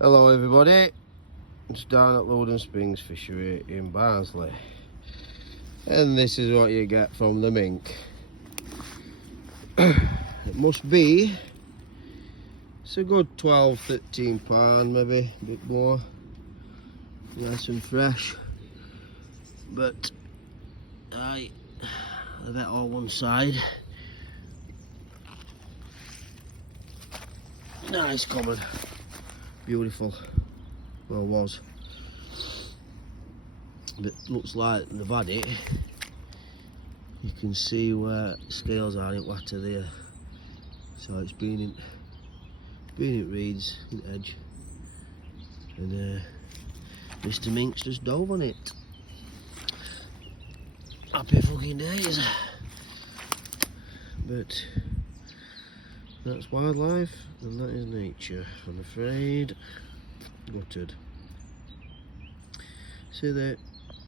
Hello everybody, it's down at Loudon Springs Fishery in Barnsley, and this is what you get from the mink. It must be, it's a good 12-13 pound, maybe a bit more, nice and fresh, but I bet all one side. Nice common, beautiful, well was, but looks like they've had it. You can see where scales are in water there, so it's been in reeds in edge, and Mr. Mink's just dove on it. Happy fucking days. But that's wildlife and that is nature, I'm afraid. Gutted. See you there.